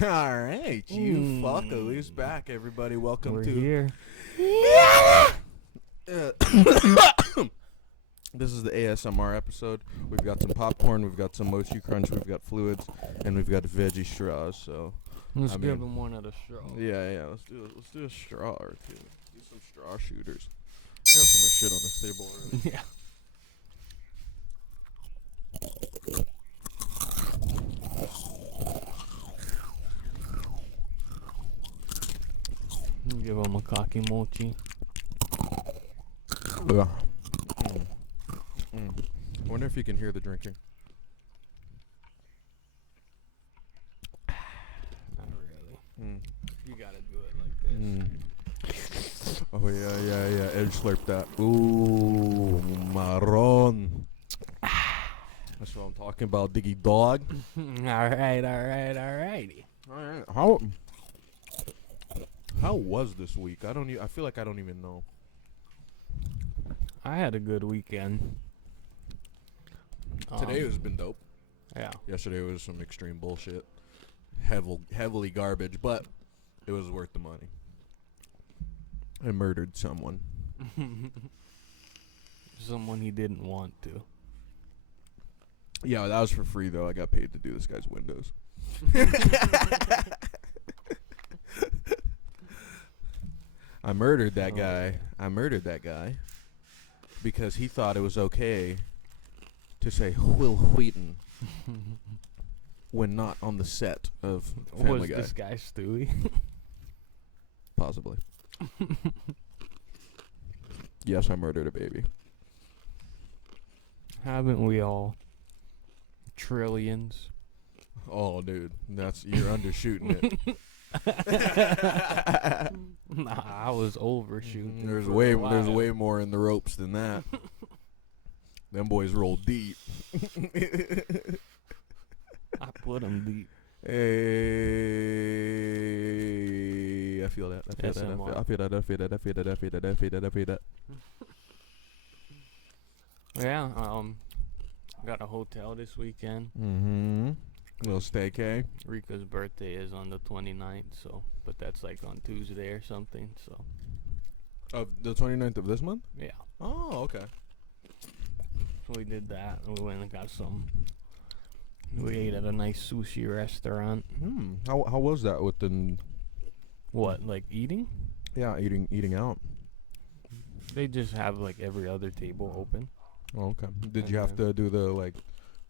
All right, you fucker is back, everybody. Welcome We're to here. This is the ASMR episode. We've got some popcorn, we've got some mochi crunch, we've got fluids, and we've got veggie straws. So Let's I give mean- them one of the straw. yeah, let's do a straw or two. Do some straw shooters. I got too much shit on this table already. Yeah. Give them a cocky mochi. Yeah. I wonder if you can hear the drinking. Not really. Mm. You gotta do it like this. Oh yeah. Edge slurp that. Ooh, marron. That's what I'm talking about, Diggy dog. Alrighty. Alright, how was this week? I feel like I don't even know. I had a good weekend. Today has been dope. Yeah. Yesterday was some extreme bullshit. Heavily garbage, but it was worth the money. I murdered someone. Someone he didn't want to. Yeah, that was for free though. I got paid to do this guy's windows. I murdered that guy. I murdered that guy because he thought it was okay to say Will Wheaton when not on the set of Family Was Guy. this guy Stewie? Possibly. Yes, I murdered a baby. Haven't we all? Trillions. Oh, dude, you're undershooting it. Nah, I was overshooting. There's for way a while. more in the ropes than that. Them boys roll deep. I put them deep. Hey, I feel that. I feel that. Yeah, got a hotel this weekend. Mm-hmm. Little staycay. Rika's birthday is on the 29th, so, but that's like on Tuesday or something, so, Of the 29th of this month? yeah. Oh, okay. So we did that, and we went and got we ate at a nice sushi restaurant. How was that with the? What, like eating? Yeah, eating out. They just have like every other table open. Oh, okay. Did And you have then- to do the like,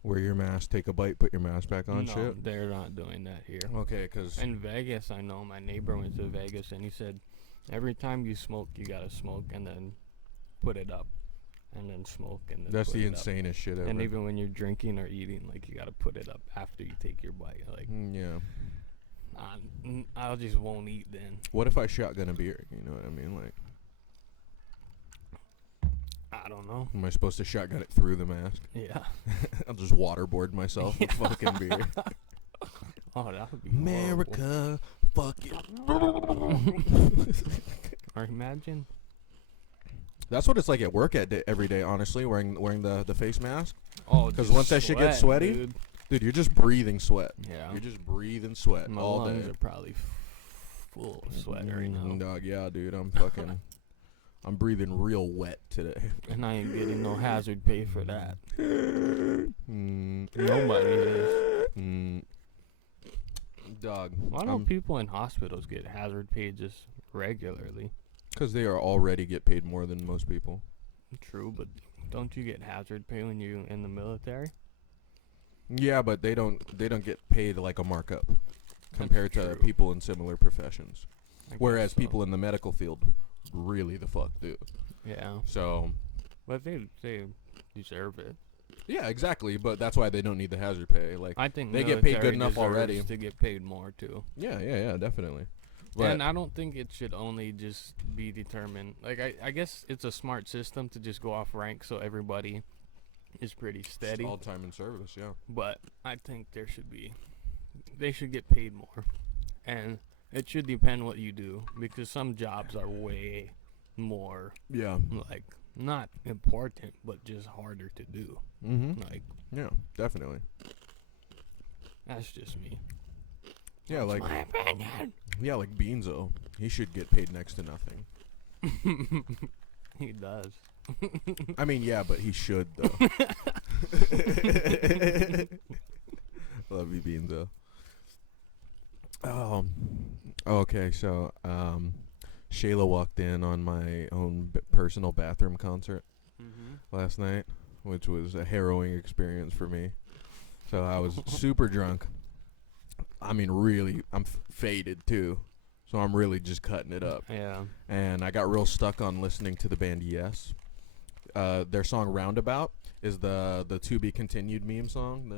wear your mask, take a bite, put your mask back on, No, shit? they're not doing that here. Okay, cause In Vegas, I know my neighbor went to Vegas and he said every time you smoke, you gotta smoke and then put it up, and then smoke and then that's put the it up. insanest shit ever. And even when you're drinking or eating, like you gotta put it up after you take your bite. Like Yeah. I just won't eat then. What if I shotgun a beer? You know what I mean? Like, I don't know. am I supposed to shotgun it through the mask? Yeah. I'll just waterboard myself with fucking beer. Oh, that would be America, fuck it. horrible. Or imagine. That's what it's like at work every day. Honestly, wearing the face mask. Oh, 'Cause just once that shit gets sweat, sweaty, dude. Dude, you're just breathing sweat. Yeah. You're just breathing sweat My all lungs day. are probably full of sweat right now. Dog, yeah, dude. I'm fucking. I'm breathing real wet today. And I ain't getting no hazard pay for that. Mm, Nobody is. Dog. Why don't people in hospitals get hazard pay just regularly? Because they are already get paid more than most people. True, but don't you get hazard pay when you're in the military? Yeah, but they don't get paid like a markup compared to true. people in similar professions. I Whereas guess so. people in the medical field really the fuck do. Yeah, So, but they deserve it. yeah, exactly. But that's why they don't need the hazard pay. Like, I think they get paid military good enough deserves already. to get paid more too. yeah, definitely. But And I don't think it should only just be determined. Like I guess it's a smart system to just go off rank so everybody is pretty steady. all time in service, yeah. But I think they should get paid more, and it should depend what you do, because some jobs are way more Yeah. like not important but just harder to do. Mm-hmm. Like Yeah, definitely. that's just me. Yeah, That's like my opinion. like Beanzo. He should get paid next to nothing. He does. I mean, yeah, but he should though. Love you, Beanzo. Okay, so Shayla walked in on my own personal bathroom concert last night, which was a harrowing experience for me. So I was super drunk. I mean, really, I'm faded too. So I'm really just cutting it up. Yeah. And I got real stuck on listening to the band Yes. Their song Roundabout is the to be continued meme song.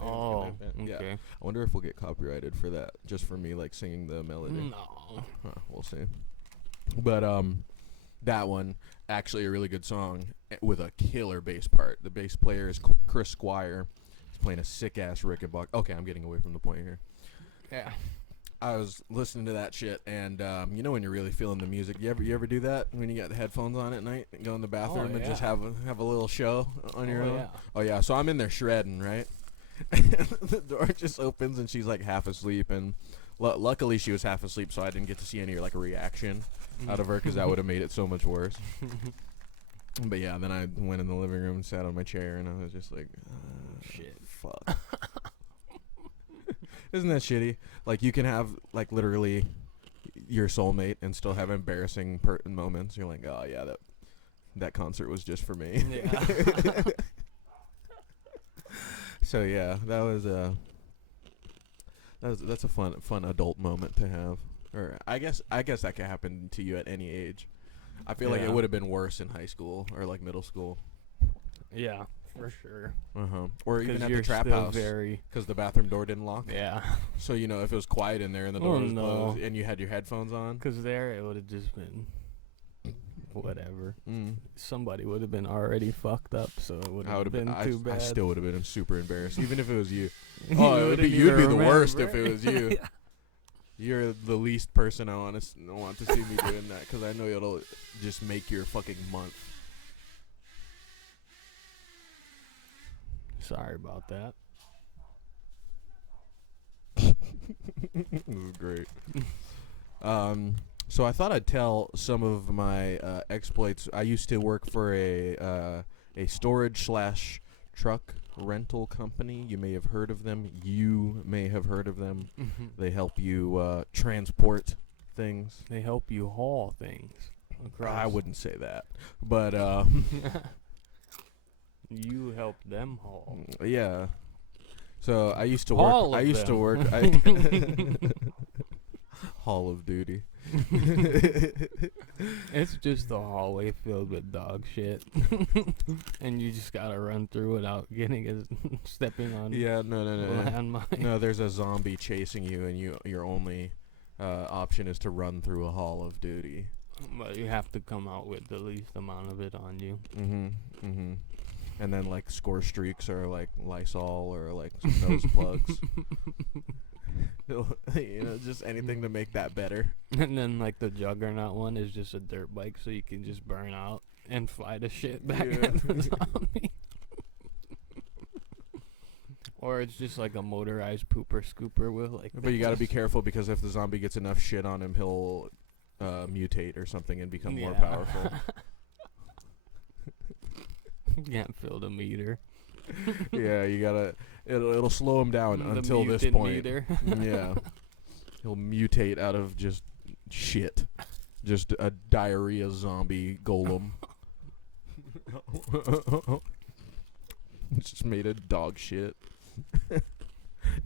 Oh, Yeah. okay. I wonder if we'll get copyrighted for that, just for me like singing the melody. No. We'll see. But that one actually a really good song with a killer bass part. The bass player is Chris Squire. He's playing a sick ass Rickenbach. Okay, I'm getting away from the point here. Yeah. I was listening to that shit, and you know when you're really feeling the music. You ever do that when you got the headphones on at night and go in the bathroom and just have a little show on your own? Yeah. Oh yeah. So I'm in there shredding, right? The door just opens and she's like half asleep, and luckily she was half asleep, so I didn't get to see any like reaction out of her because that would have made it so much worse. But yeah, then I went in the living room and sat on my chair, and I was just like, Shit. fuck. Isn't that shitty? Like, you can have, like, literally your soulmate and still have embarrassing moments. You're like, oh, yeah, that concert was just for me. Yeah. So, yeah, that's a fun adult moment to have. Or I guess that could happen to you at any age. I feel like it would have been worse in high school or, like, middle school. Yeah, for sure. Or even at you're the trap still house. Very. Because the bathroom door didn't lock. Yeah. So, you know, if it was quiet in there and the door was closed and you had your headphones on. Because there it would have just been whatever. Mm. Somebody would have been already fucked up, so it would have been too bad. I still would have been super embarrassed, even if it was you. You You'd be the worst if remember. it was you. Yeah. You're the least person I want to see me doing that, because I know it'll just make your fucking month. Sorry about that. This is great. So I thought I'd tell some of my exploits. I used to work for a storage/truck rental company. You may have heard of them. You may have heard of them. They help you transport things. They help you haul things across. I wouldn't say that, but you help them haul. yeah. So I used to All work. of I used to them. work. Hall of Duty. It's just a hallway filled with dog shit, and you just gotta run through without stepping on. Yeah, no. Landmine. No, there's a zombie chasing you, and your only option is to run through a Hall of Duty. But you have to come out with the least amount of it on you. And then like score streaks or like Lysol or like nose plugs. Just anything to make that better. And then like the Juggernaut one is just a dirt bike, so you can just burn out and fly the shit back at the zombie. Or it's just like a motorized pooper scooper with like. But you got to be careful, because if the zombie gets enough shit on him, he'll mutate or something and become more powerful. You can't fill the meter. Yeah, you gotta. It'll slow him down The until this mutant point. meter. Yeah, he'll mutate out of just shit, just a diarrhea zombie golem. It's just made of dog shit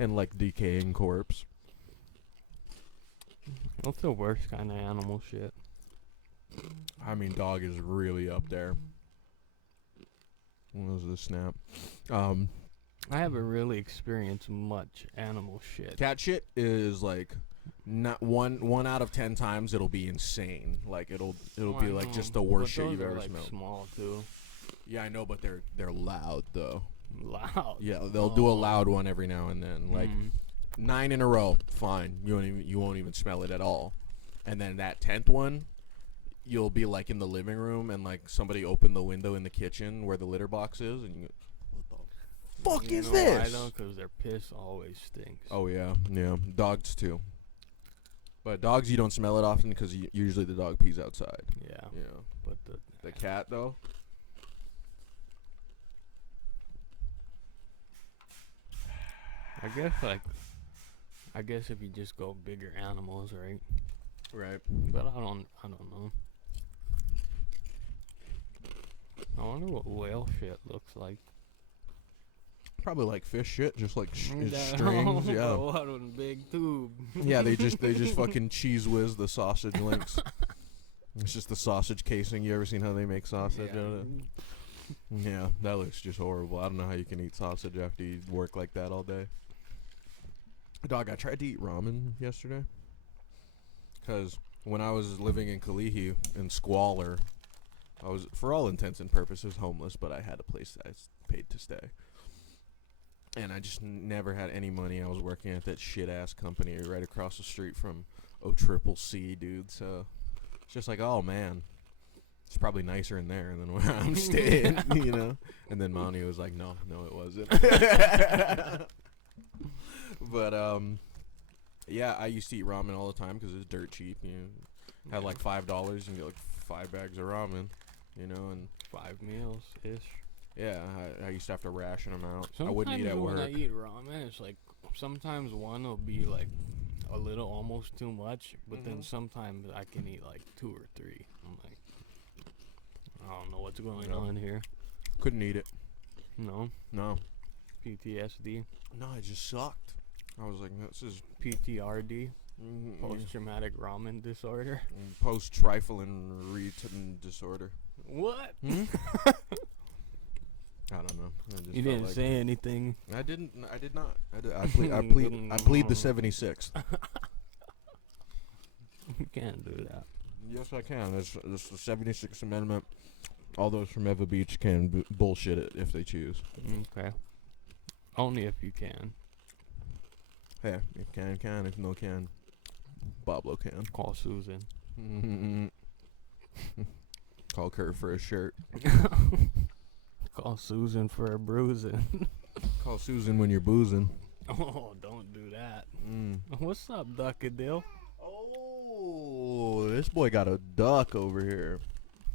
and like decaying corpse. What's the worst kind of animal shit? I mean, dog is really up there. What was the snap? I haven't really experienced much animal shit. Cat shit is like not one out of 10 times it'll be insane. Like it'll be like just the worst shit you've ever like smelled. Small too. Yeah, I know, but they're loud though. Loud. Yeah, they'll do a loud one every now and then. Like 9 in a row, fine. You won't even smell it at all. And then that 10th one, you'll be like in the living room and like somebody opened the window in the kitchen where the litter box is, and you go, what the fuck You is know this? why though? Because their piss always stinks. Oh yeah, yeah. Dogs too. But dogs, you don't smell it often because usually the dog pees outside. Yeah. Yeah. But The cat though. I guess if you just go bigger animals, right? Right. But I don't know. I wonder what whale shit looks like. Probably like fish shit, just like strings. But Yeah. what a big tube. Yeah, they just fucking cheese whiz the sausage links. It's just the sausage casing. You ever seen how they make sausage out of it? Yeah, that looks just horrible. I don't know how you can eat sausage after you work like that all day. Dog, I tried to eat ramen yesterday. Because when I was living in Kalihi in squalor, I was, for all intents and purposes, homeless, but I had a place that I paid to stay. And I just never had any money. I was working at that shit-ass company right across the street from OCCC, dude. So it's just like, oh, man. It's probably nicer in there than where I'm staying, you know? And then Mounty was like, no, it wasn't. But, yeah, I used to eat ramen all the time because it's dirt cheap. You had like $5 and get like 5 bags of ramen, you know? And 5 meals-ish. yeah, I used to have to ration them out. Sometimes I wouldn't eat at work. when I eat ramen, it's like sometimes one will be like a little almost too much, but then sometimes I can eat like 2 or 3. I'm like, I don't know what's going on here. Couldn't eat it. No No. PTSD, No, it just sucked. I was like, this is PTRD, post-traumatic ramen disorder. post-trifling retin disorder. What? I don't know. I just You felt didn't like say anything. I didn't. I did not. I plead the 76th. You can't do that. Yes, I can. It's the 76th Amendment. All those from Eva Beach can bullshit it if they choose. Okay. Only if you can. Hey, if can. If no can, Pablo can. Call Susan. Call Kurt for a shirt. Call Susan for a bruising. Call Susan when you're boozing. Oh, don't do that. What's up, Duckadil? Oh, this boy got a duck over here.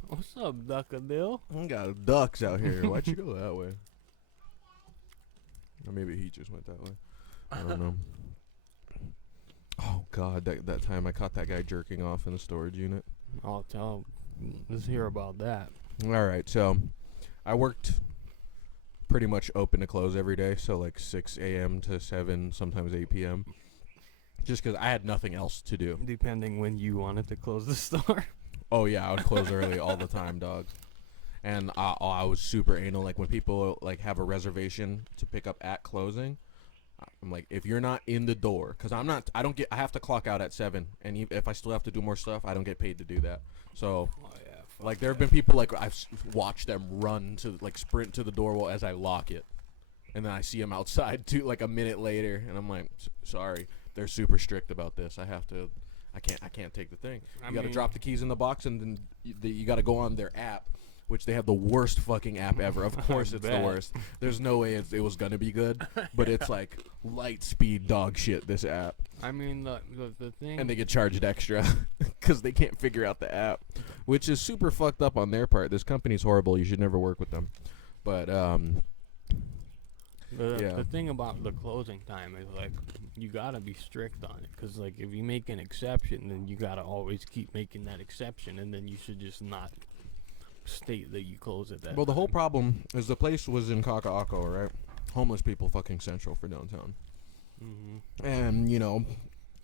What's up, Duckadil? I got ducks out here. Why'd you go that way? Or maybe he just went that way. I don't know. Oh, God. That time I caught that guy jerking off in the storage unit. I'll tell. Let's hear about that. All right. So I worked pretty much open to close every day. So like 6 a.m. to 7, sometimes 8 p.m. Just because I had nothing else to do. Depending when you wanted to close the store. Oh, yeah. I would close early all the time, dog. And I was super anal. Like when people like have a reservation to pick up at closing, I'm like, if you're not in the door, because I have to clock out at 7. And if I still have to do more stuff, I don't get paid to do that. So, like, there have been people, like, I've watched them run to, like, sprint to the door as I lock it. And then I see them outside, too, like, a minute later. And I'm like, sorry. They're super strict about this. I can't take the thing. You got to drop the keys in the box, and then you got to go on their app, which they have the worst fucking app ever. Of course it's the worst. There's no way it was going to be good. But it's, like, light speed dog shit, this app. I mean, the thing... And they get charged extra because they can't figure out the app, which is super fucked up on their part. This company's horrible. You should never work with them. But, The thing about the closing time is, like, you gotta be strict on it. Because, like, if you make an exception, then you gotta always keep making that exception. And then you should just not state that you close at that Well, the time. whole problem is the place was in Kaka'ako, right? Homeless people fucking central for downtown. Mm-hmm. And, you know,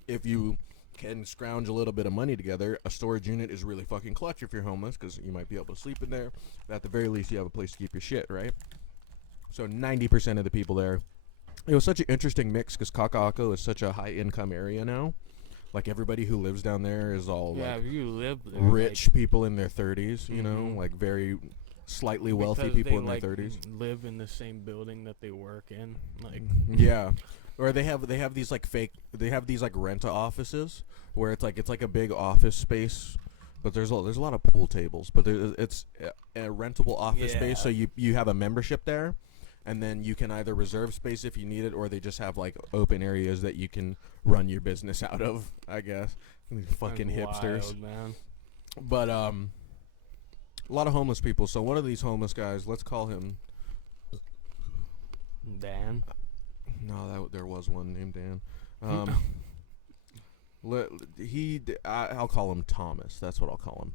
if you can scrounge a little bit of money together, a storage unit is really fucking clutch if you're homeless, because you might be able to sleep in there. At the very least, you have a place to keep your shit, right? So 90% of the people there, it was such an interesting mix because Kaka'ako is such a high-income area now. Like, everybody who lives down there is all, if you live there, rich people in their 30s, you know, Mhm. like very slightly wealthy because people they, in their like, 30s. live in the same building that they work in. Like, Yeah. Or they have these like rent-a offices where it's like a big office space, but there's a lot of pool tables, but it's a rentable office space, so you have a membership there, and then you can either reserve space if you need it, or they just have like open areas that you can run your business out of, I guess. Fucking That's hipsters. wild, man. But a lot of homeless people. So one of these homeless guys, let's call him Dan. No, there was one named Dan. I'll call him Thomas. That's what I'll call him,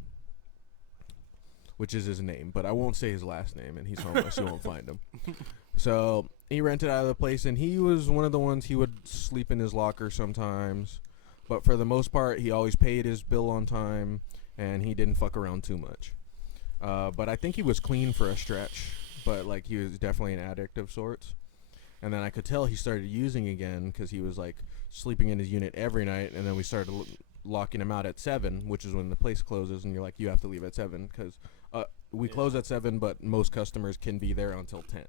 which is his name. But I won't say his last name, and he's homeless. You won't find him. So he rented out of the place, and he was one of the ones. He would sleep in his locker sometimes, but for the most part, he always paid his bill on time, and he didn't fuck around too much. But I think he was clean for a stretch, but like he was definitely an addict of sorts. And then I could tell he started using again because he was like sleeping in his unit every night. And then we started locking him out at 7, which is when the place closes. And you're like, you have to leave at 7 because we close at 7, but most customers can be there until 10.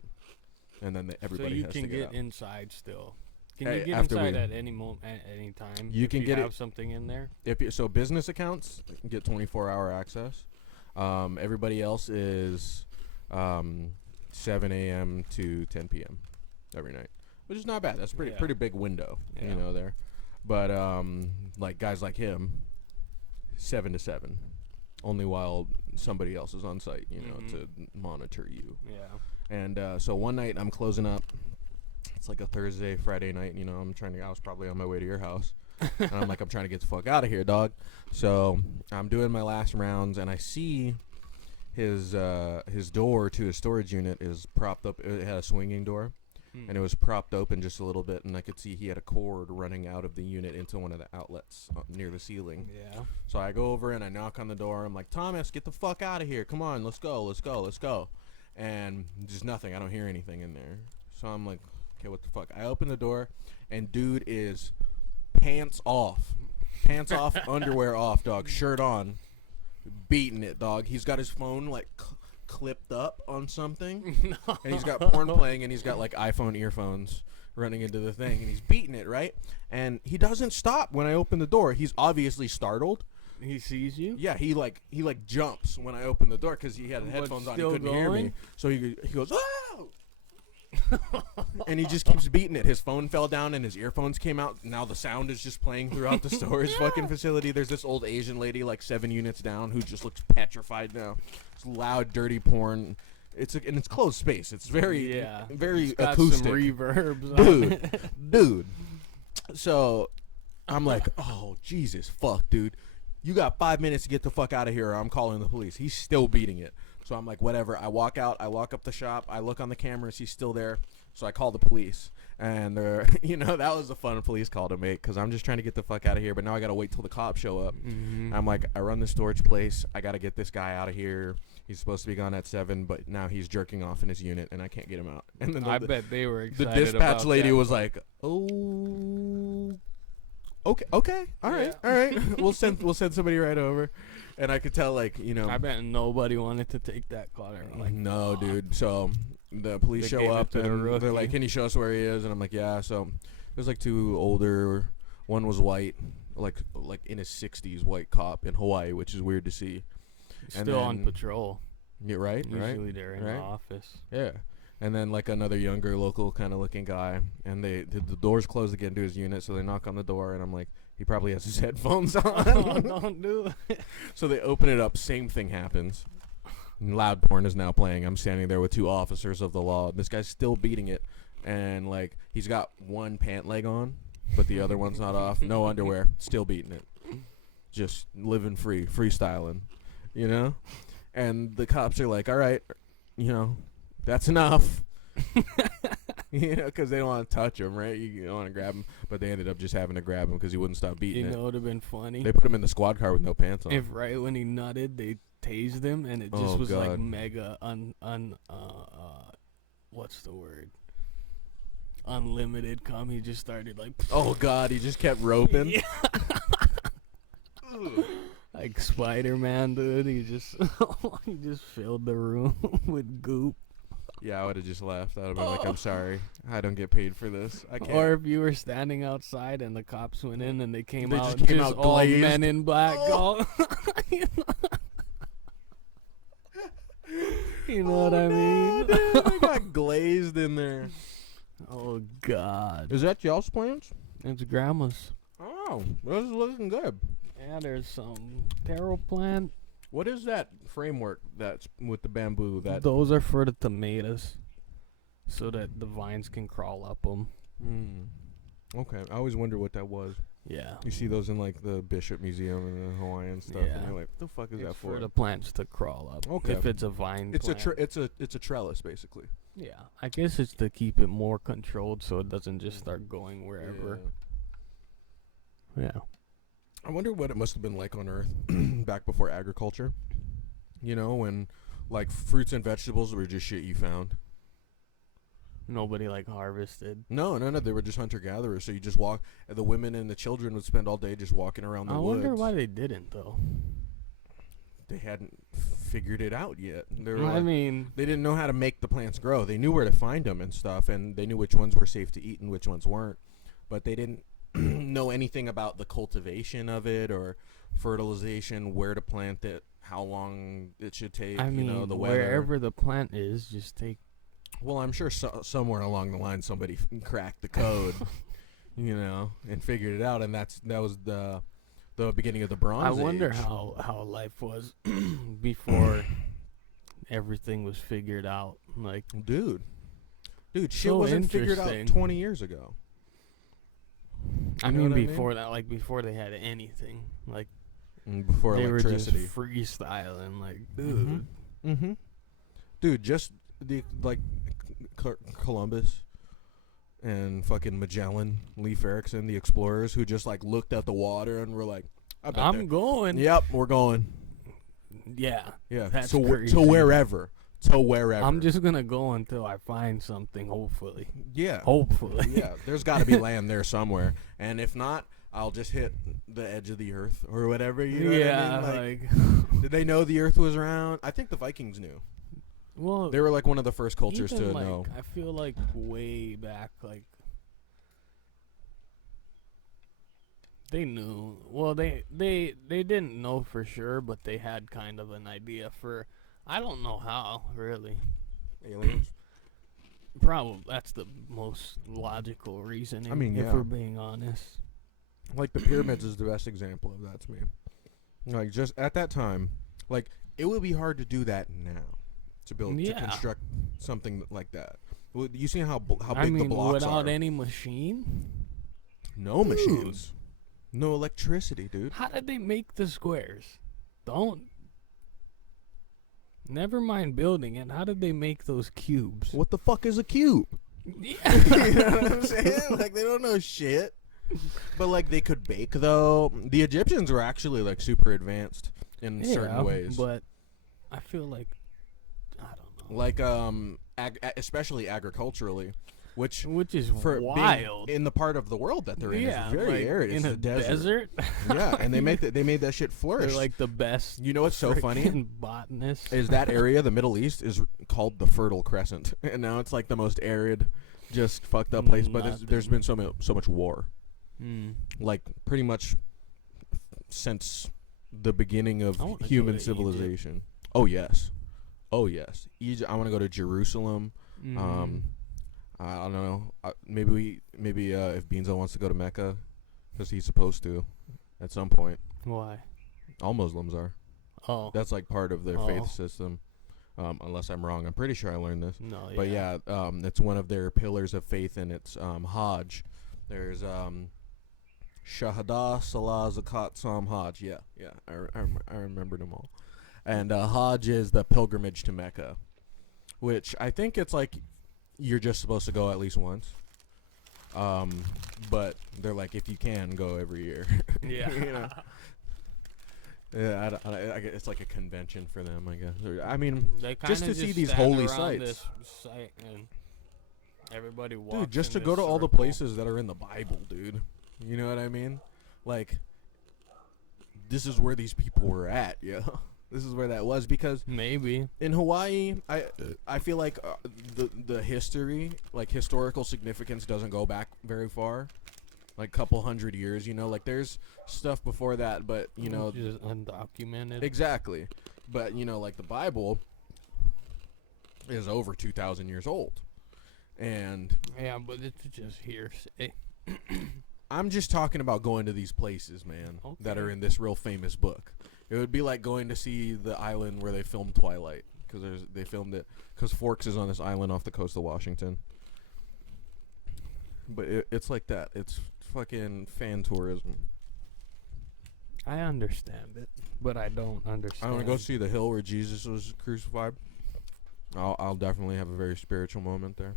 And then everybody has to get out. So you can get inside still. Can Hey, you get inside at any moment, at any time? You can get have something in there. So business accounts get 24-hour access. Everybody else is 7 a.m. to 10 p.m. every night, which is not bad. That's pretty big window, there. But like guys like him, 7 to 7, only while somebody else is on site, to monitor you. Yeah. And so one night I'm closing up. It's like a Thursday, Friday night. I was probably on my way to your house. And I'm trying to get the fuck out of here, dog. So I'm doing my last rounds, and I see his door to his storage unit is propped up. It had a swinging door, and it was propped open just a little bit, and I could see he had a cord running out of the unit into one of the outlets near the ceiling. Yeah. So I go over and I knock on the door. I'm like, Thomas, get the fuck out of here. Come on, let's go. And just nothing. I don't hear anything in there. So I'm like, okay, what the fuck? I open the door, and dude is pants off, underwear off, dog, shirt on, beating it, dog. He's got his phone like clipped up on something, and he's got porn playing, and he's got like iPhone earphones running into the thing, and he's beating it, right? And he doesn't stop when I open the door. He's obviously startled. He sees you? Yeah, he jumps when I open the door because he had headphones on. He couldn't hear me, so he goes, oh! And he just keeps beating it. His phone fell down and his earphones came out. Now the sound is just playing throughout the storage fucking facility. There's this old Asian lady like 7 units down who just looks petrified now. It's loud, dirty porn. It's closed space. It's very it's got acoustic. Some reverbs, dude. So I'm like, oh Jesus, fuck, dude. You got 5 minutes to get the fuck out of here, or I'm calling the police. He's still beating it. So I'm like, whatever. I walk out. I lock up the shop. I look on the cameras. He's still there. So I call the police. And they're, that was a fun police call to make because I'm just trying to get the fuck out of here. But now I got to wait till the cops show up. Mm-hmm. I'm like, I run the storage place. I got to get this guy out of here. He's supposed to be gone at 7, but now he's jerking off in his unit, and I can't get him out. And then I bet they were excited. The dispatch about lady that. was like, oh, okay, all right. We'll send somebody right over. And I could tell, I bet nobody wanted to take that call. They were like, no, dude. So the police show up, and they're like, can you show us where he is? And I'm like, yeah. So there's like 2 older. One was white, like in his 60s, white cop in Hawaii, which is weird to see. Still on patrol. Yeah, right. Usually they're in the office. Yeah. And then like another younger local kind of looking guy, and the doors closed again to his unit, so they knock on the door, and I'm like, he probably has his headphones on. Oh, don't do it. So they open it up, same thing happens. And loud porn is now playing. I'm standing there with 2 officers of the law. This guy's still beating it, and like he's got one pant leg on, but the other one's not off. No underwear, still beating it. Just living free, freestyling, And the cops are like, all right, that's enough. Because they don't want to touch him, right? You don't want to grab him. But they ended up just having to grab him because he wouldn't stop beating it. It would have been funny. They put him in the squad car with no pants on. If right when he nutted, they tased him, and it just was like mega what's the word? Unlimited cum. He just started like. Oh God, he just kept roping. Yeah. Like Spider-Man, dude. He just filled the room with goop. Yeah, I would have just left. I would have been like, I'm sorry. I don't get paid for this. I can't. Or if you were standing outside and the cops went in and they came out all glazed. Men in black. Oh. You know what I mean? Dude, I got glazed in there. Oh God. Is that y'all's plants? It's grandma's. Oh, those are looking good. Yeah, there's some taro plant. What is that framework that's with the bamboo? Those are for the tomatoes, so that the vines can crawl up them. Okay, I always wonder what that was. Yeah. You see those in like the Bishop Museum and the Hawaiian stuff, Yeah. and you're like, "What the fuck is that It's for?" for the plants to crawl up. Okay. If it's a vine It's plant. it's a trellis basically. Yeah. I guess it's to keep it more controlled so it doesn't just start going wherever. Yeah. I wonder what it must have been like on Earth back before agriculture. You know, when like fruits and vegetables were just shit you found. Nobody like harvested. No, they were just hunter gatherers. So you just walk. And the women and the children would spend all day just walking around the I woods. wonder why they didn't though. They hadn't figured it out yet. They were I like, mean, they didn't know how to make the plants grow. They knew where to find them and stuff, and they knew which ones were safe to eat and which ones weren't. But they didn't know anything about the cultivation of it or fertilization, where to plant it, how long it should take. I mean, you know, the weather. wherever the plant is, just take. Well, I'm sure somewhere along the line somebody cracked the code, you know, and figured it out, and that was the beginning of the Bronze Age. I wonder how life was before everything was figured out. Like, dude, shit So wasn't figured out interesting. 20 years ago. I know mean, what I before that, like before they had anything, like Before they were just electricity. freestyling. Like, dude, Dude, just the Columbus and fucking Magellan, Leif Erikson, the explorers who just like looked at the water and were like, I'm going. Yep, we're going. Yeah, Yeah. That's to crazy. wherever. To wherever. I'm just gonna go until I find something. Hopefully, Yeah. hopefully. Yeah. There's got to be land there somewhere, and if not, I'll just hit the edge of the earth or whatever. You know Yeah, what I mean? like Did they know the earth was round? I think the Vikings knew. well, They were like one of the first cultures even, to like, know. I feel like way back, like they knew. Well, they didn't know for sure, but they had kind of an idea for. I don't know how really. Aliens. Probably that's the most logical reasoning. I mean, if yeah. we're being honest. Like the pyramids is the best example of that to me. Like just at that time, like it would be hard to do that now, to Yeah. construct something like that. Well, you see how big I mean, the blocks without are. any machine. No Dude. machines, no electricity, dude. How did they make the squares? Don't. Never mind building it. How did they make those cubes? What the fuck is a cube? Yeah. You know what I'm saying? Like they don't know shit. But like they could bake though. The Egyptians were actually like super advanced in certain ways. But I feel like I don't know. Like especially agriculturally, which Which is for wild. being in the part of the world that they're in Yeah, is very like arid. It's in the a desert. desert. Yeah, and they made that shit flourish. They're like the best. You know what's so funny? frickin' botanists. Is that area, the Middle East, is called the Fertile Crescent, and now it's like the most arid, just fucked up place. But there's been so much war, like pretty much since the beginning of I wanna go human to civilization. Oh yes, Egypt. I want to go to Jerusalem. I don't know. Maybe if Beanzo wants to go to Mecca, because he's supposed to, at some point. Why? All Muslims are. Oh. That's like part of their Oh. faith system. Unless I'm wrong, I'm pretty sure I learned this. No. But yeah, it's one of their pillars of faith, and it's Hajj. There's Shahada, Salah, Zakat, Psalm, Hajj. Yeah. I remembered them all. And Hajj is the pilgrimage to Mecca, which I think it's like you're just supposed to go at least once. But they're like, if you can, go every year. Yeah. You know? Yeah, I guess it's like a convention for them, I guess. I mean, They just kinda to see these stand holy around sites. This site and everybody walks. Dude, just to in go to this all the circle. places that are in the Bible, dude. You know what I mean? Like, this is where these people were at, yeah. This is where that was, because Maybe. in Hawaii, I feel like the history, like historical significance, doesn't go back very far, like couple hundred years. You know, like there's stuff before that, but you know, just undocumented. exactly. But you know, like the Bible, is over 2,000 years old. And Yeah, but it's just hearsay. I'm just talking about going to these places, man, that are Okay. in this real famous book. It would be like going to see the island where they filmed Twilight, because they filmed it, because Forks is on this island off the coast of Washington. But it's like that. It's fucking fan tourism. I understand it, but I don't understand. I want to go see the hill where Jesus was crucified. I'll definitely have a very spiritual moment there.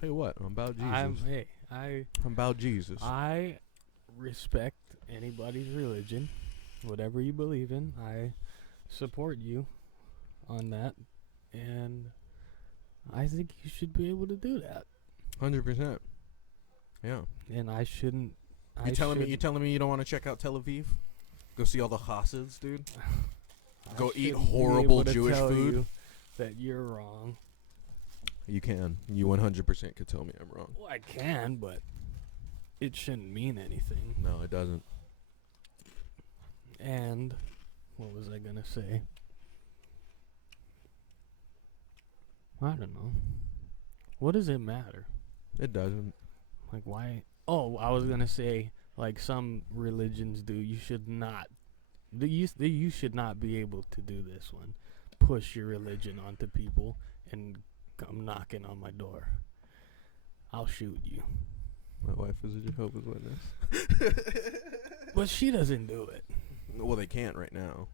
Hey, what? I'm about Jesus. I'm about Jesus. I respect anybody's religion, whatever you believe in. I support you on that, and I think you should be able to do that. 100%. Yeah. And I shouldn't. You telling me you don't want to check out Tel Aviv? Go see all the Hassids, dude? Go eat horrible Jewish food? That you're wrong. You can. You 100% could tell me I'm wrong. Well, I can, but it shouldn't mean anything. No, it doesn't. And what was I gonna say? I don't know. What does it matter? It doesn't. Like, why? Oh, I was gonna say, like some religions do. You should not. You should not be able to do this one. Push your religion onto people and come knocking on my door. I'll shoot you. My wife is a Jehovah's Witness. But she doesn't do it. Well, they can't right now.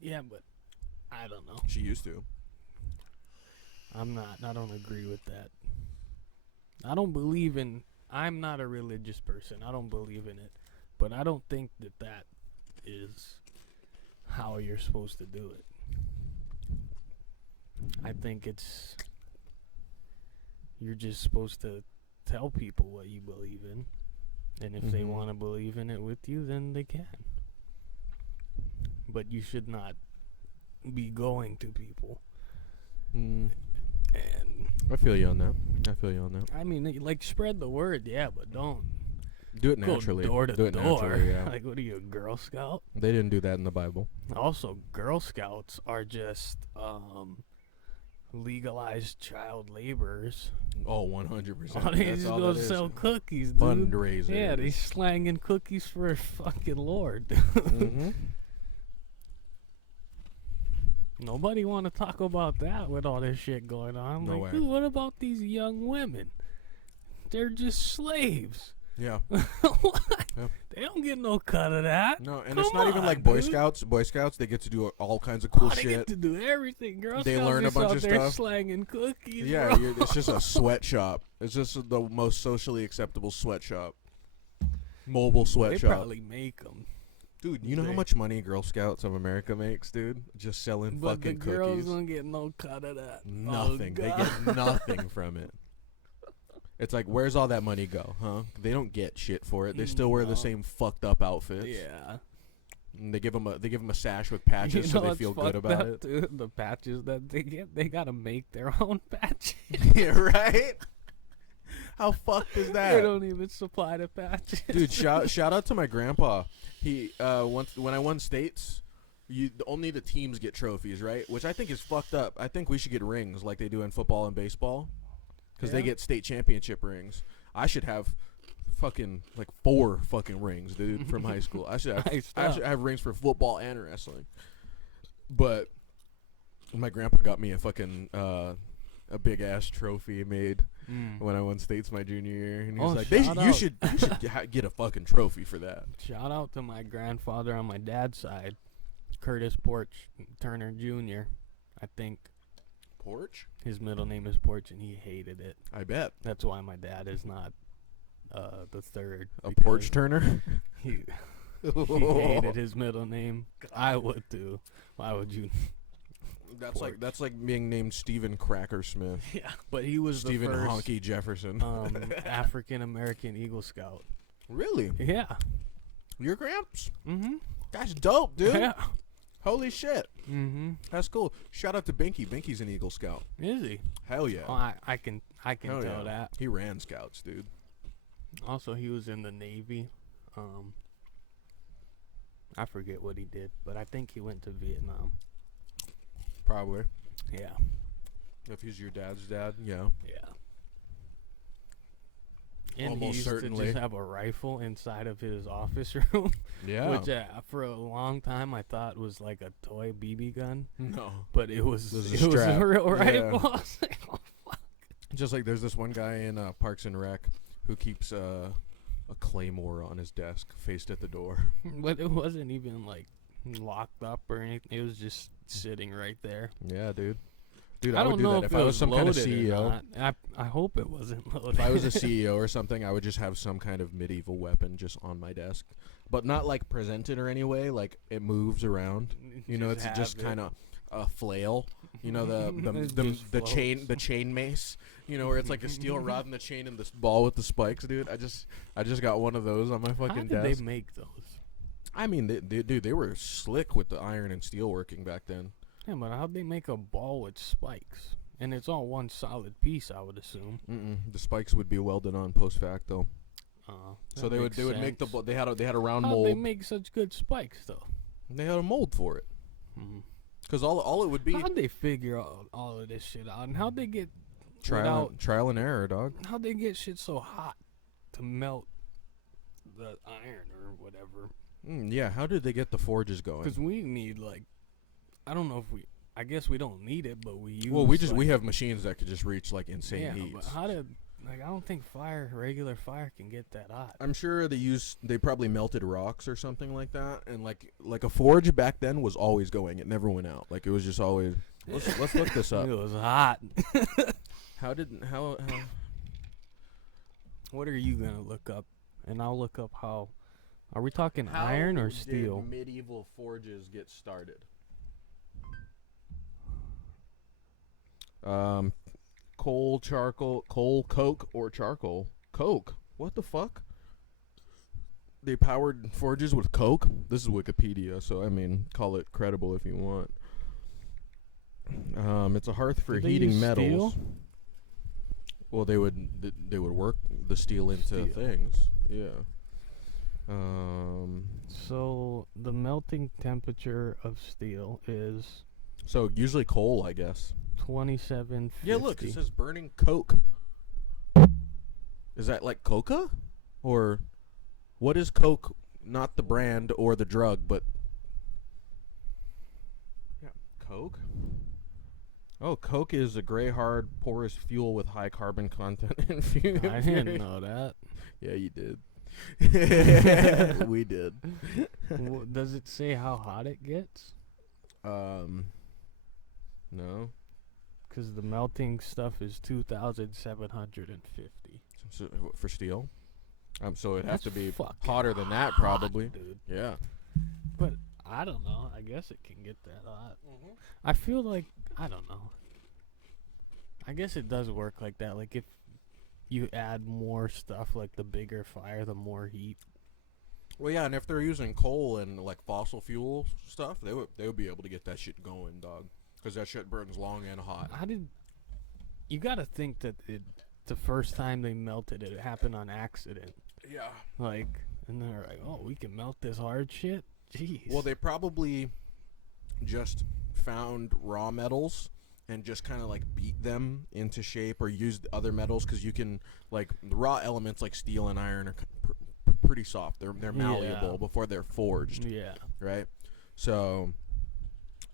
Yeah, but I don't know. She used to. I'm not. I don't agree with that. I don't believe in. I'm not a religious person. I don't believe in it. But I don't think that is how you're supposed to do it. I think you're just supposed to tell people what you believe in. And if they want to believe in it with you, then they can. But you should not be going to people. And I feel you on that. I mean, like, spread the word, yeah, but don't Do it naturally. go door to do it door. naturally, yeah. Like, what are you, a Girl Scout? They didn't do that in the Bible. Also, Girl Scouts are just legalized child laborers. Oh, 100%. All they That's just all go that is. sell cookies, dude. Fundraisers. Yeah, they slanging cookies for fucking Lord. Mm-hmm. Nobody want to talk about that with all this shit going on. No Like, way. dude, what about these young women? They're just slaves. Yeah. What? Yep. They don't get no cut of that. No, and Come it's not even on, like Boy dude. Scouts. Boy Scouts, they get to do all kinds of cool They shit. get to do everything. Girl They Scouts learn a just bunch out of there stuff. slanging cookies. Yeah, bro. it's just a sweatshop. It's just the most socially acceptable sweatshop. Mobile They sweatshop. probably make them. Dude, you know how much money Girl Scouts of America makes, dude? Just selling But the fucking girls cookies. don't get no cut of that. Nothing. Oh, They God. get nothing from it. It's like, where's all that money go, huh? They don't get shit for it. They still wear No. the same fucked up outfits. Yeah. And they give them a sash with patches You so know they what's feel good fucked about up, it. dude? The patches that they get, they gotta make their own patches. Yeah, right? How fucked is They that? don't even supply the patches. Dude, shout out to my grandpa. He once when I won states, only the teams get trophies, right? Which I think is fucked up. I think we should get rings like they do in football and baseball, because they Yeah. get state championship rings. I should have fucking like 4 fucking rings, dude, from high school. I should have Nice I should stuff. have rings for football and wrestling. But my grandpa got me a fucking a big ass trophy made when I won states my junior year, and he was Oh, like, shout "You out. should get a fucking trophy for that." Shout out to my grandfather on my dad's side, Curtis Porch Turner Jr. I think Porch? his middle name is Porch, and he hated it. I bet. That's why my dad is not the third. A because porch turner? He hated his middle name. I would too. Why would you? That's like being named Stephen Cracker Smith. Yeah, but he was Stephen the first Honky Jefferson. African American Eagle Scout. Really? Yeah. Your gramps? Mm-hmm. That's dope, dude. Yeah. Holy shit. Mm-hmm. That's cool. Shout out to Binky. Binky's an Eagle Scout. Is he? Hell yeah. Oh, I can Hell tell yeah. that. He ran Scouts, dude. Also, he was in the Navy. I forget what he did, but I think he went to Vietnam. Probably. Yeah. If he's your dad's dad, yeah. Yeah. And Almost he used certainly. to just have a rifle inside of his office room, Yeah. which for a long time I thought was like a toy BB gun, No. but it was It was a it was strap. a real Yeah. rifle. I was like, oh, fuck. Just like there's this one guy in Parks and Rec who keeps a claymore on his desk, faced at the door. But it wasn't even like locked up or anything. It was just sitting right there. Yeah, dude. Dude, I I would don't do know that if if it I was was some kind of loaded or CEO. not. I hope it wasn't loaded. If I was a CEO or something, I would just have some kind of medieval weapon just on my desk, but not like presented or any way. Like it moves around. You know, it's just kind of a flail. You know, the chain mace. You know, where it's like a steel rod and the chain and this ball with the spikes, dude. I just got one of those on my How fucking did desk. they make those? I mean, they were slick with the iron and steel working back then. Yeah, but how'd they make a ball with spikes? And it's all one solid piece, I would assume. The spikes would be welded on post facto. So they would make the they had a round How'd mold. they make such good spikes, though? They had a mold for it. Mhm. Because all it would be How'd they figure out all of this shit out? And how'd they get trial and error, dog. how'd they get shit so hot to melt the iron or whatever? Yeah, how did they get the forges going? Because we need like, I don't know if I guess we don't need it, but we use. Well, we like, have machines that could just reach like insane yeah, heats. but how did I don't think regular fire can get that hot. I'm sure they probably melted rocks or something like that, and like a forge back then was always going. It never went out. Like it was just always. Let's look this up. It was hot. How? What are you gonna look up? And I'll look up how. Are we talking iron or steel? Did medieval forges get started? Coal, charcoal, coke, or charcoal. Coke. What the fuck? They powered forges with coke? This is Wikipedia, so I mean, call it credible if you want. It's a hearth for Did they heating use metals. steel? Well, they would work the steel into Steel. things. Yeah. So the melting temperature of steel is So usually coal, I guess. 2750. Yeah, look, it says burning coke. Is that like coca? Or what is coke? Not the brand or the drug, but yeah, coke. Oh, coke is a gray, hard, porous fuel with high carbon content. I didn't know that. Yeah, you did. We did. Does it say how hot it gets? No. Because the melting stuff is 2,750. So, for steel. So it has That's to be fucking hotter than that, hot, probably. dude. Yeah. But I don't know. I guess it can get that hot. I feel like I don't know. I guess it does work like that. Like if you add more stuff, like the bigger fire, the more heat. Well, yeah, and if they're using coal and like fossil fuel stuff, they would be able to get that shit going, dog. Because that shit burns long and hot. How did you gotta think that the first time they melted it happened on accident? Yeah. Like, and they're like, "Oh, we can melt this hard shit." Jeez. Well, they probably just found raw metals and just kind of like beat them into shape or used other metals because you can like the raw elements like steel and iron are pretty soft. They're malleable before they're forged. Yeah. Right. So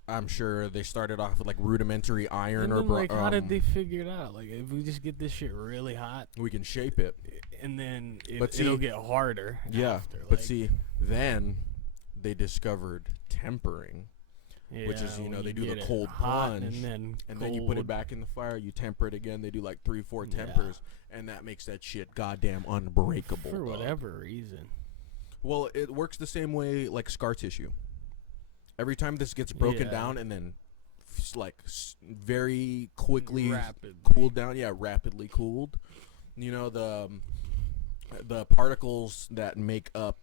I'm sure they started off with like rudimentary iron And then, or like, how did they figure it out? Like, if we just get this shit really hot, we can shape it. and then But it'll see- get harder. Yeah, after, but like, see, then they discovered tempering, which is, you know, when they do get the it cold hot plunge, and then you put it back in the fire, you temper it again, they do like 3-4 tempers, and that makes that shit goddamn unbreakable. for dog. whatever reason. Well, it works the same way like scar tissue. Every time this gets broken Yeah. down and then very quickly Rapidly. cooled down, rapidly cooled. You know, the particles that make up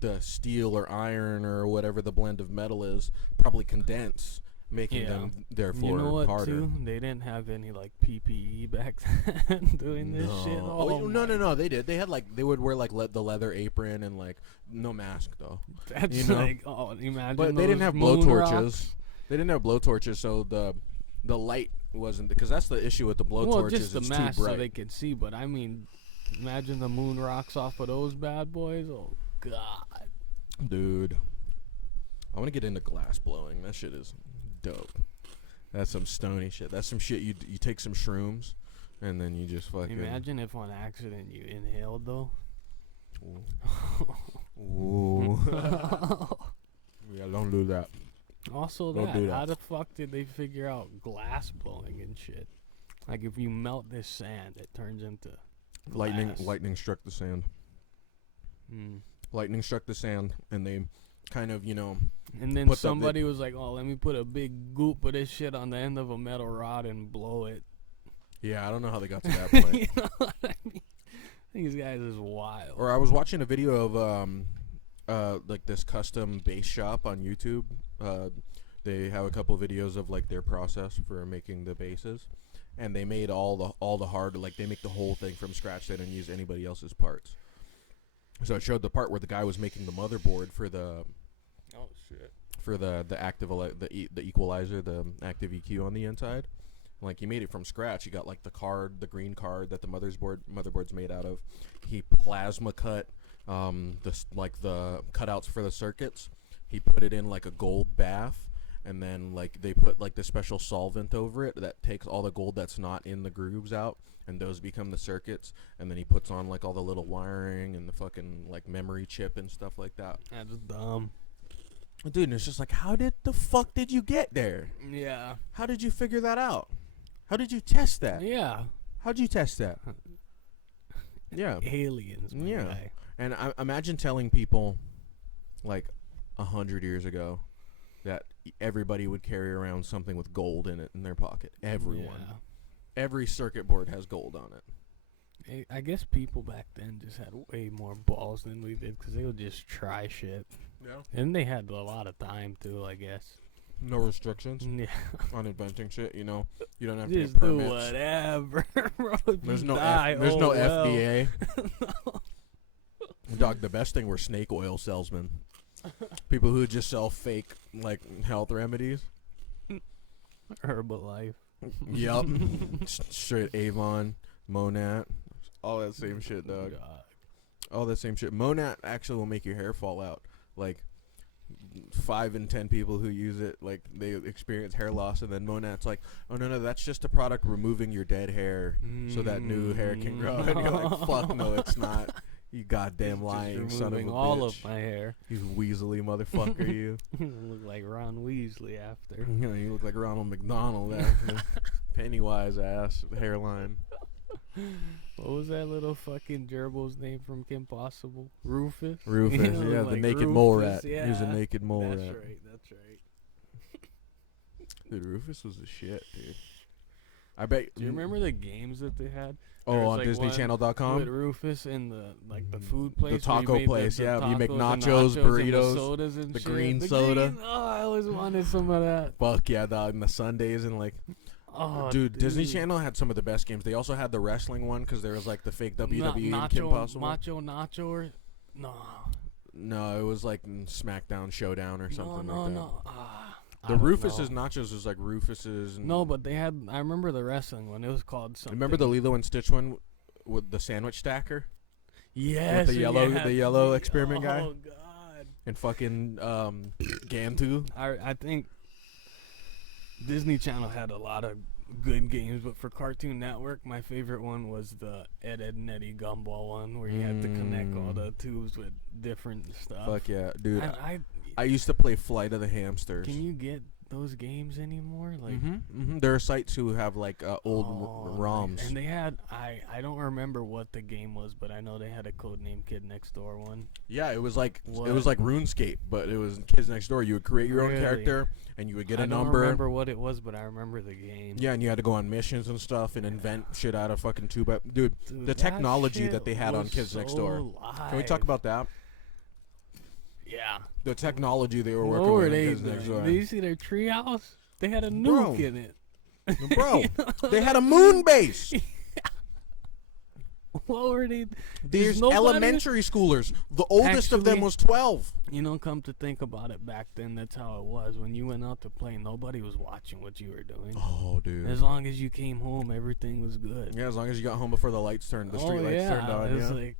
the steel or iron or whatever the blend of metal is probably condense making Yeah. them therefore You know what, harder. too? They didn't have any, like, PPE back then doing this shit. Oh, no. They did. They had they would wear like the leather apron and like no mask though. That's You know? like, oh, imagine But they didn't those have moon blowtorches. rocks. They didn't have blowtorches, so the light wasn't, because that's the issue with the blowtorches. Well, just the it's mask too so bright. they could see. But I mean, imagine the moon rocks off of those bad boys. Oh God, Dude, I want to get into glass blowing. That shit is dope. That's some stony shit. That's some shit you take some shrooms, and then you just fucking. imagine if on accident you inhaled though. Ooh. Yeah, don't do that. Also, Don't do that. how the fuck did they figure out glass blowing and shit? Like if you melt this sand, it turns into glass. Lightning struck the sand. Mm. Lightning struck the sand, and they kind of, And then Put the- somebody was like, "Oh, let me put a big goop of this shit on the end of a metal rod and blow it." yeah, I don't know how they got to that point. You know what I mean? These guys is wild. Or I was watching a video of like this custom bass shop on YouTube. They have a couple videos of like their process for making the basses, and they made all the hard, like they make the whole thing from scratch. They didn't use anybody else's parts. So it showed the part where the guy was making the motherboard for the Oh shit. for the active the equalizer, the active EQ on the inside. Like he made it from scratch. He got like the green card that the motherboard's made out of. He plasma cut the cutouts for the circuits. He put it in like a gold bath, and then like they put like the special solvent over it that takes all the gold that's not in the grooves out, and those become the circuits. And then he puts on like all the little wiring and the fucking like memory chip and stuff like that. That's dumb. Dude, and it's just like, how the fuck did you get there? Yeah. How did you figure that out? How did you test that? Yeah. How'd you test that? Yeah. Aliens, my Yeah. guy. And I imagine telling people like 100 years ago that everybody would carry around something with gold in it in their pocket. Everyone. Yeah. Every circuit board has gold on it. I guess people back then just had way more balls than we did because they would just try shit. Yeah. And they had a lot of time too, I guess. No restrictions Yeah. on inventing shit, You don't have Just to get do permits. whatever, bro. If There's you no die, there's oh no well. FDA. Dog, the best thing were snake oil salesmen. People who just sell fake like health remedies. Herbalife. Yep. Straight Avon, Monat, all that same shit, dog. God. All that same shit. Monat actually will make your hair fall out. Like 5 in 10 people who use it, like they experience hair loss, and then Monat's like, oh no, that's just a product removing your dead hair so that new hair can grow. And you're like, fuck no, it's not. You goddamn lying son of a removing bitch. all of my hair. You weaselly motherfucker, you. Look like Ron Weasley after. You look like Ronald McDonald after. Pennywise ass hairline. What was that little fucking gerbil's name from Kim Possible? Rufus? Rufus, You know, yeah, the like naked mole Rufus, rat. He was a yeah. naked mole That's rat. right, that's right. Dude, Rufus was the shit, dude. I bet. Do you remember the games that they had? Oh, There was, on like, one DisneyChannel.com? With Rufus and the food place. The where he taco made place, the yeah. You make tacos and nachos, and the burritos, sodas and the shit. green The soda. green- oh, I always wanted some of that. Fuck yeah, dog. And the Sundays and like. Oh, dude, Disney Channel had some of the best games. They also had the wrestling one because there was like the fake WWE and Kim Possible. Macho Nacho or no. No, it was like SmackDown Showdown or something like that. No. The Rufus's nachos was like Rufus's. And No, but they had. I remember the wrestling one. It was called something. remember the Lilo and Stitch one with the sandwich stacker Yes, with the yellow experiment guy? Oh God. and fucking Gantu. I think Disney Channel had a lot of good games, but for Cartoon Network, my favorite one was the Ed, Edd n Eddy Gumball one, where you had to connect all the tubes with different stuff. Fuck yeah, dude. I I used to play Flight of the Hamsters. can you get those games anymore? Like, There are sites who have like old ROMs. and they had I don't remember what the game was, but I know they had a Codename Kid Next Door one. Yeah, it was like What? it was like RuneScape, but it was Kids Next Door. You would create your own Really? character, and you would get a I don't number. remember what it was, but I remember the game. Yeah, and you had to go on missions and stuff and invent shit out of fucking tube. Dude, Dude, the that technology shit that they had on was Kids Next so Door. Can we talk live. about that? Yeah. The technology they were What working were with on they Kids Next doing? Door. Did you see their treehouse? They had a Bro. nuke in it. Bro, they had a moon base. What were they? These nobody- elementary schoolers. The oldest of them Actually- was 12. You know, come to think about it, back then, that's how it was. When you went out to play, nobody was watching what you were doing. Oh, dude. As long as you came home, everything was good. Yeah, as long as you got home before the lights turned, the street lights turned on. It was Yeah. like,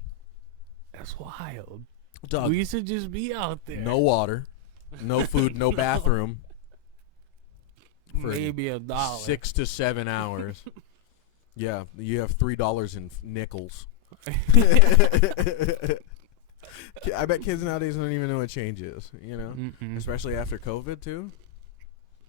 that's wild. Dog, We used to just be out there. no water, no food, no bathroom. For Maybe $1. 6 to 7 hours. Yeah, you have $3 in nickels. I bet kids nowadays don't even know what change is, you know? Mm-mm. Especially after COVID, too.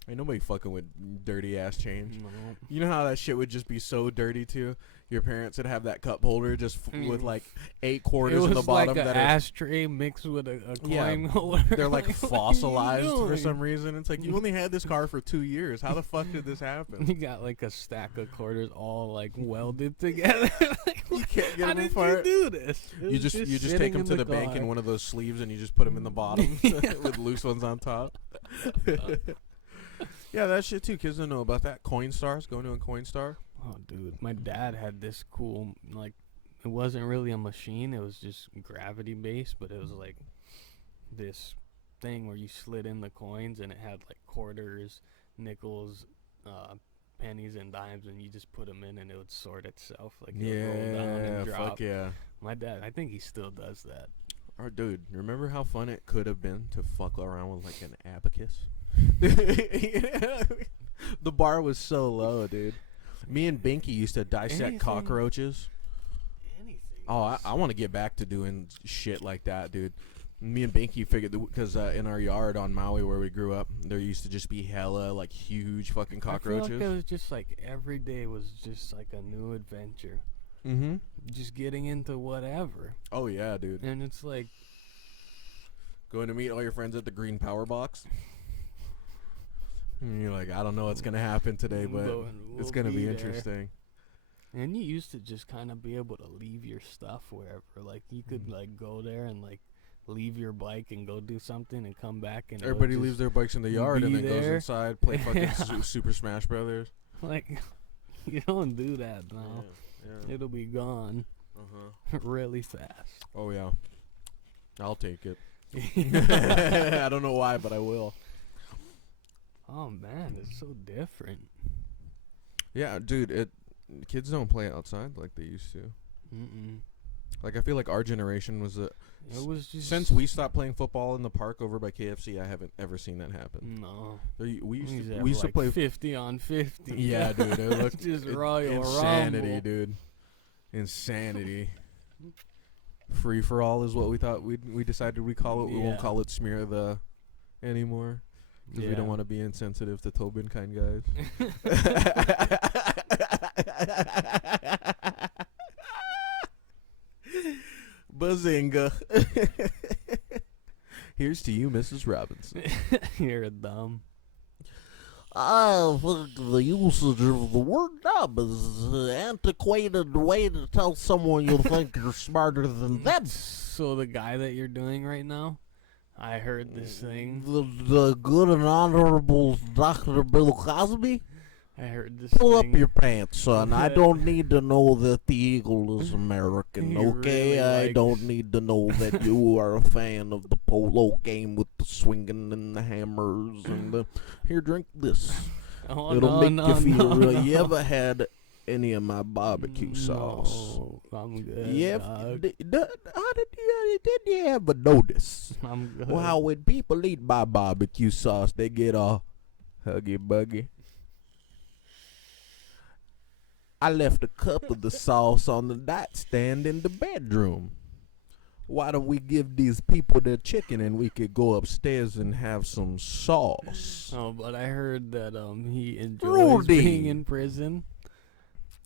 Ain't nobody fucking with dirty ass change. No. You know how that shit would just be so dirty, too? Your parents would have that cup holder just with like 8 quarters in the bottom like that an are ashtray mixed with a Yeah, coin holder. they're like what are you fossilized for doing? some reason. It's like you only had this car for 2 years. How the fuck did this happen? You got like a stack of quarters all like welded together. Like, You can't get how them did apart. you do this? It You was just take sitting them in to the bank car. in one of those sleeves and you just put them in the bottom with loose ones on top. Yeah, that shit too. Kids don't know about that. Coinstars, going to a Coinstar. Oh, dude, my dad had this cool, like, it wasn't really a machine. It was just gravity based, but it was like this thing where you slid in the coins and it had like quarters, nickels, pennies, and dimes, and you just put them in and it would sort itself. Like, it would roll down Yeah, and drop. fuck yeah. My dad, I think he still does that. Oh, dude, remember how fun it could have been to fuck around with like an abacus? The bar was so low, dude. Me and Binky used to dissect Anything- cockroaches. Anything. Oh, I want to get back to doing shit like that, dude. Me and Binky figured because in our yard on Maui where we grew up, there used to just be hella like huge fucking I feel cockroaches. like it was just like every day was just like a new adventure. Mm-hmm. Just getting into whatever. Oh yeah, dude. And it's like, Going to meet all your friends at the Green Power Box. And you're like, I don't know what's gonna happen today, but we'll it's gonna be there. interesting. And you used to just kind of be able to leave your stuff wherever. Like, you could, like, go there and, like, leave your bike and go do something and come back. And it would Everybody just, leaves their bikes in the yard and be then goes there. inside, play fucking Yeah. Super Smash Brothers. like, you don't do that now. Yeah. It'll be gone Uh-huh. really fast. Oh yeah. I'll take it. I don't know why, but I will. Oh, man, it's so different. Yeah, dude, kids don't play outside like they used to. Mm-mm. Like I feel like our generation was It was just... since we stopped playing football in the park over by KFC, I haven't ever seen that happen. No. We used to have, we used like, to play 50 on 50. Yeah, dude, it looked Just Royal insanity, Rumble. dude. Insanity. Free for all is what we thought we decided we call it. We won't Yeah. call it smear the anymore because we don't want to be insensitive to Tobin kind guys. Bazinga. Here's to you, Mrs. Robinson. You're a dumb. I think the usage of the word dumb is an antiquated way to tell someone you think you're smarter than them. So the guy that you're doing right now, I heard this thing. The good and honorable Dr. Bill Cosby? I heard this Pull up thing. your pants, son. I don't need to know that the eagle is American, He okay? really I likes- don't need to know that you are a fan of the polo game with the swinging and the hammers and the... Here, drink this. Oh, It'll no, make no, you feel no, real. no. You ever had any of my barbecue sauce? No, I'm good. Yeah. dog. How did you ever notice? I'm good. Well, when people eat my barbecue sauce, they get all huggy buggy. I left a cup of the sauce on the nightstand in the bedroom. Why don't we give these people their chicken and we could go upstairs and have some sauce? Oh, but I heard that he enjoys Rudy. being in prison.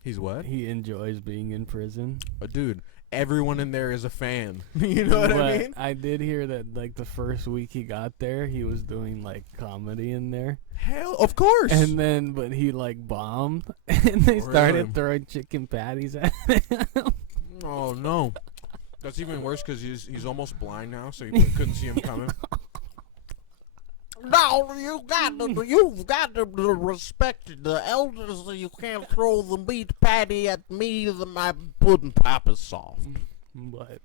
He's what? He enjoys being in prison. Dude, everyone in there is a fan. You know what I But mean? I did hear that like the first week he got there, he was doing like comedy in there. Hell, of course. And then, but he like bombed, and they Really? started throwing chicken patties at him. Oh no, that's even worse because he's almost blind now, so you couldn't see him coming. No, you've got to respect the elders. You can't throw the meat patty at me. My pudding pop is soft. But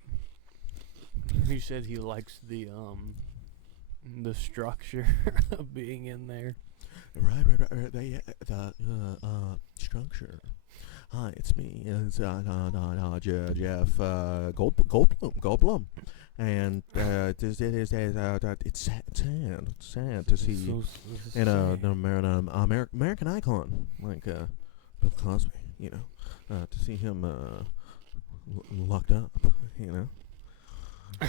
he said he likes the structure of being in there. Right. The structure. Hi, it's me. It's Jeff Goldblum. And it's sad to see an American icon like Bill Cosby, to see him locked up, All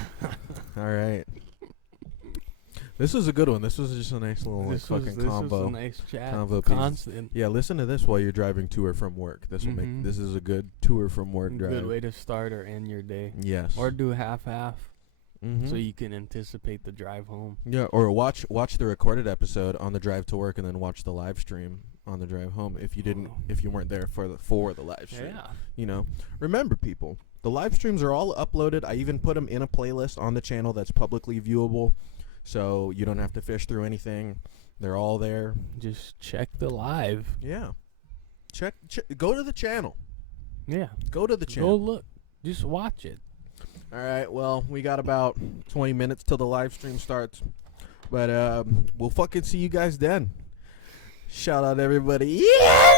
right. This was a good one. This was just a nice little fucking combo. This was a nice chat. Combo Constant. Yeah, listen to this while you're driving to or from work. This will make. This is a good to or from work drive. Good way to start or end your day. Yes. Or do half. Mm-hmm. So you can anticipate the drive home. Yeah, or watch the recorded episode on the drive to work, and then watch the live stream on the drive home if you weren't there for the live stream. Yeah. Remember, people, the live streams are all uploaded. I even put them in a playlist on the channel that's publicly viewable, so you don't have to fish through anything. They're all there. Just check the live. Yeah. Check. Go to the channel. Yeah. Go to the channel. Go look. Just watch it. All right, well, we got about 20 minutes till the live stream starts. But we'll fucking see you guys then. Shout out everybody. Yeah!